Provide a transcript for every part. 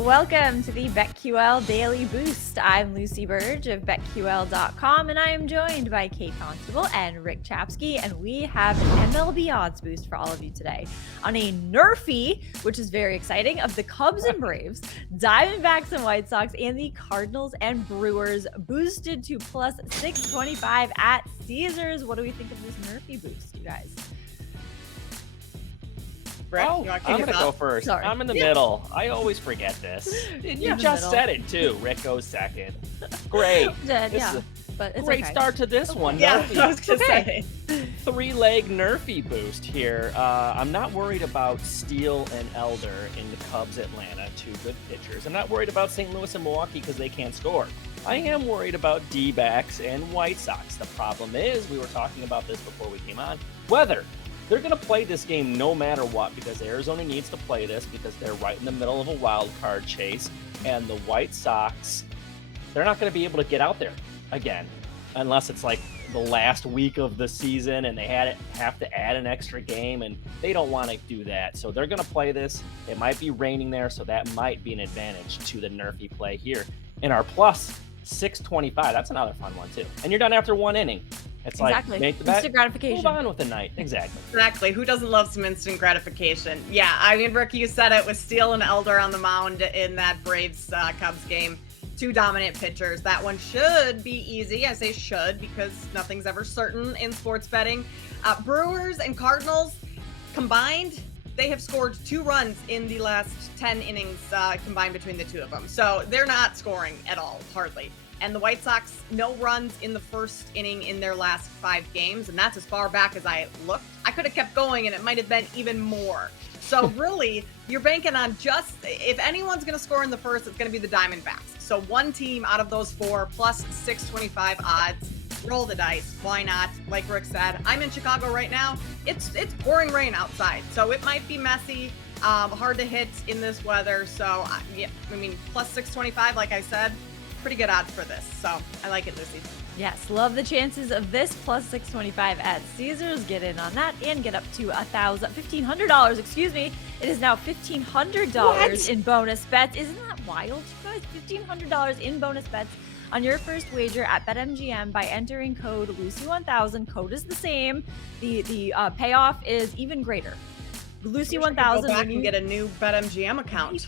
Welcome to the BetQL Daily Boost. I'm Lucy Burge of BetQL.com, and I am joined by Kate Constable and Rick Chapsky, and we have an MLB odds boost for all of you today on a nerfy, which is very exciting, of the Cubs and Braves, Diamondbacks and White Sox, and the Cardinals and Brewers, boosted to plus 625 at Caesars. What do we think of this nerfy boost, you guys? Rick, I'm going to go first. Sorry. I'm in the middle. I always forget this. You just said it, too. Rick goes second. Great. But it's great okay. start to this one. Yeah, Nerfy. I was going to say. 3-leg Nerfy boost here. I'm not worried about Steele and Elder in the Cubs Atlanta, two good pitchers. I'm not worried about St. Louis and Milwaukee because they can't score. I am worried about D-backs and White Sox. The problem is, we were talking about this before we came on, weather. They're going to play this game no matter what because Arizona needs to play this because they're right in the middle of a wild card chase. And the White Sox, they're not going to be able to get out there again unless it's like the last week of the season and they have to add an extra game, and they don't want to do that. So they're going to play this. It might be raining there, so that might be an advantage to the nerfy play here. In our plus 625, that's another fun one too. And you're done after one inning. It's Exactly. like, make the bet, Instant gratification. move on with the night. Exactly. Who doesn't love some instant gratification? Yeah, I mean, Rick, you said it with Steele and Elder on the mound in that Braves-Cubs game. Two dominant pitchers. That one should be easy. I say should because nothing's ever certain in sports betting. Brewers and Cardinals combined, they have scored 2 runs in the last 10 innings combined between the two of them. So they're not scoring at all, hardly. And the White Sox, no runs in the first inning in their last 5 games. And that's as far back as I looked. I could have kept going and it might have been even more. So really, you're banking on just, if anyone's going to score in the first, it's going to be the Diamondbacks. So one team out of those 4 plus 625 odds. Roll the dice. Why not? Like Rick said, I'm in Chicago right now. It's pouring rain outside. So it might be messy, hard to hit in this weather. So, yeah, I mean, plus 625, like I said, pretty good odds for this. So I like it, Lucy. Yes, love the chances of this plus 625 at Caesars. Get in on that and get up to $1,500. Excuse me. It is now $1,500 in bonus bets. Isn't that wild, you guys? $1,500 in bonus bets on your first wager at BetMGM by entering code Lucy1000. Code is the same. The payoff is even greater. Lucy1000. Go back and get a new BetMGM account.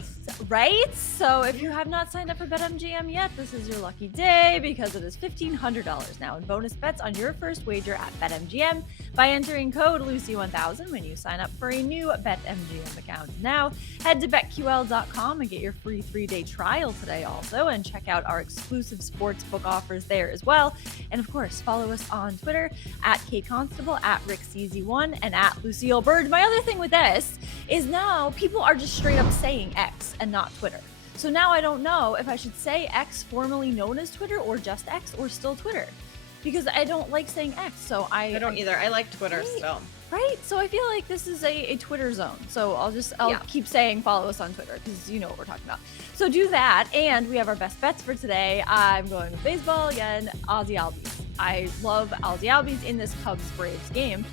Right? So if you have not signed up for BetMGM yet, this is your lucky day because it is $1,500 now in bonus bets on your first wager at BetMGM by entering code Lucy1000 when you sign up for a new BetMGM account. Now, head to BetQL.com and get your free 3-day trial today also, and check out our exclusive sportsbook offers there as well. And of course, follow us on Twitter at Kate Constable, at RickCZ1, and at Lucille Bird. My other thing with this is now people are just straight up saying X and not Twitter. So now I don't know if I should say X, formerly known as Twitter, or just X, or still Twitter, because I don't like saying X. So I don't either. I like Twitter right, still. Right. So I feel like this is a Twitter zone. So I'll keep saying follow us on Twitter because you know what we're talking about. So do that. And we have our best bets for today. I'm going with baseball again. Ozzie Albies. I love Ozzie Albies in this Cubs Braves game.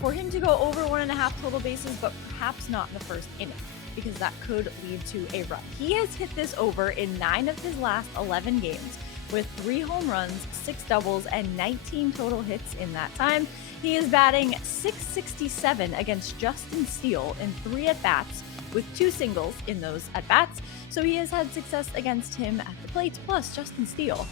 For him to go over 1.5 total bases, but perhaps not in the first inning, because that could lead to a run. He has hit this over in 9 of his last 11 games with 3 home runs, 6 doubles, and 19 total hits in that time. He is batting .667 against Justin Steele in 3 at-bats with 2 singles in those at-bats. So he has had success against him at the plate. Plus, Justin Steele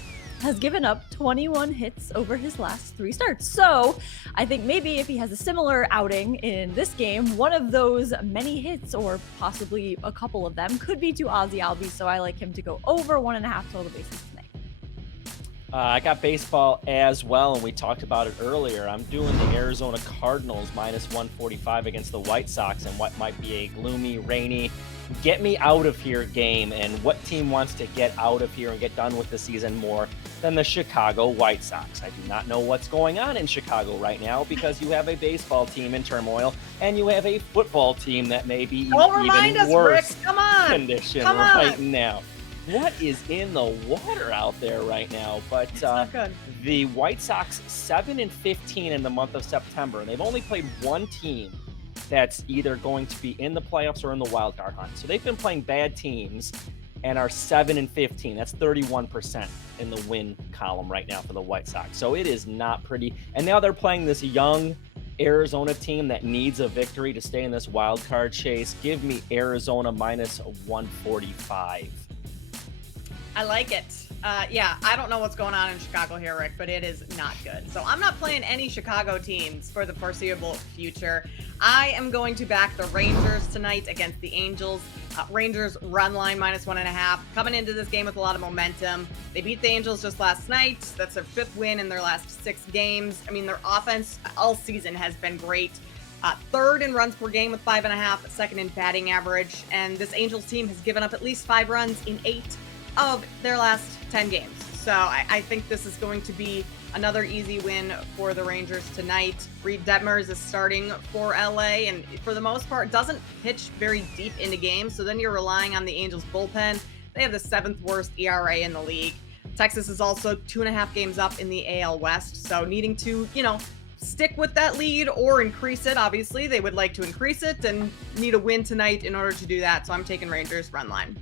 has given up 21 hits over his last 3 starts. So I think maybe if he has a similar outing in this game, one of those many hits, or possibly a couple of them, could be to Ozzie Albies. So I like him to go over 1.5 total bases tonight. I got baseball as well, and we talked about it earlier. I'm doing the Arizona Cardinals minus 145 against the White Sox in what might be a gloomy, rainy, get me out of here game. And what team wants to get out of here and get done with the season more than the Chicago White Sox? I do not know what's going on in Chicago right now because you have a baseball team in turmoil and you have a football team that may be even worse condition right now. What is in the water out there right now? But the White Sox 7-15 in the month of September, and they've only played one team that's either going to be in the playoffs or in the wild card hunt. So they've been playing bad teams, and are 7-15. That's 31% in the win column right now for the White Sox. So it is not pretty. And now they're playing this young Arizona team that needs a victory to stay in this wild card chase. Give me Arizona minus 145. I like it. Yeah, I don't know what's going on in Chicago here, Rick, but it is not good. So I'm not playing any Chicago teams for the foreseeable future. I am going to back the Rangers tonight against the Angels. Rangers run line minus 1.5. Coming into this game with a lot of momentum. They beat the Angels just last night. That's their 5th win in their last 6 games. I mean, their offense all season has been great. 3rd in runs per game with 5.5, 2nd in batting average. And this Angels team has given up at least 5 runs in 8 of their last 10 games. So I think this is going to be another easy win for the Rangers tonight. Reed Detmers is starting for LA, and for the most part doesn't pitch very deep into games, so then you're relying on the Angels bullpen. They have the 7th worst ERA in the league. Texas is also 2.5 games up in the AL West, so needing to, stick with that lead or increase it. Obviously, they would like to increase it and need a win tonight in order to do that, so I'm taking Rangers run line.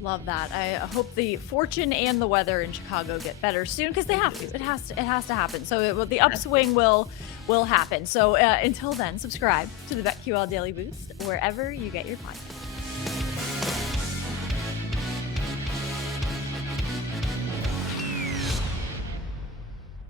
Love that. I hope the fortune and the weather in Chicago get better soon, because they have to. It has to happen. So the upswing will happen. So until then, subscribe to the BetQL Daily Boost wherever you get your podcasts.